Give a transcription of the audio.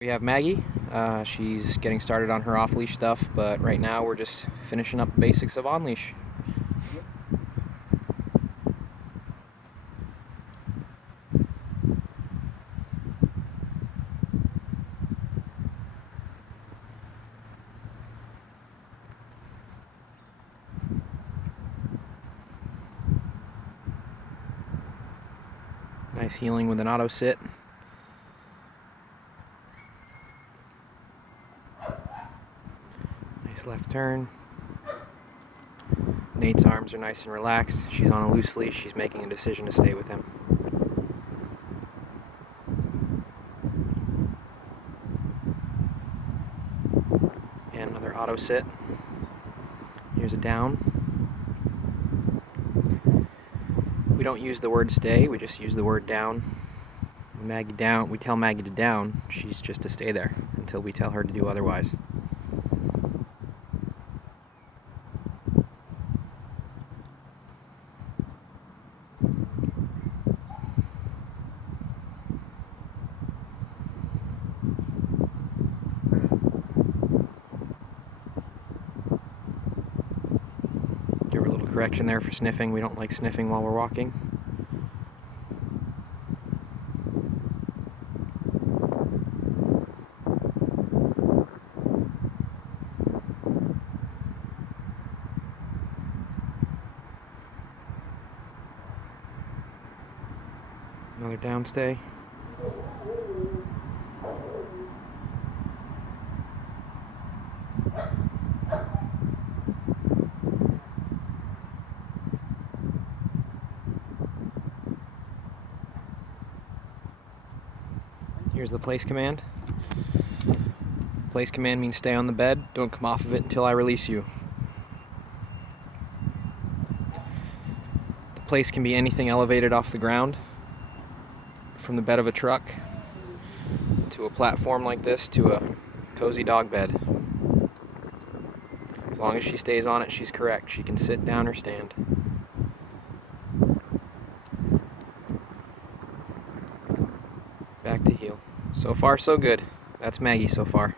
We have Maggie. She's getting started on her off-leash stuff, but right now we're just finishing up the basics of on-leash. Nice heeling with an auto sit. Nice left turn. Nate's arms are nice and relaxed. She's on a loose leash. She's making a decision to stay with him. And another auto sit. Here's a down. We don't use the word stay, we just use the word down. Maggie down, we tell Maggie to down, she's just to stay there until we tell her to do otherwise. Give her a little correction there for sniffing. We don't like sniffing while we're walking. Another downstay. Here's the place command. Place command means stay on the bed. Don't come off of it until I release you. The place can be anything elevated off the ground, from the bed of a truck to a platform like this to a cozy dog bed. As long as she stays on it, she's correct. She can sit down or stand. Back to heel. So far, so good. That's Maggie so far.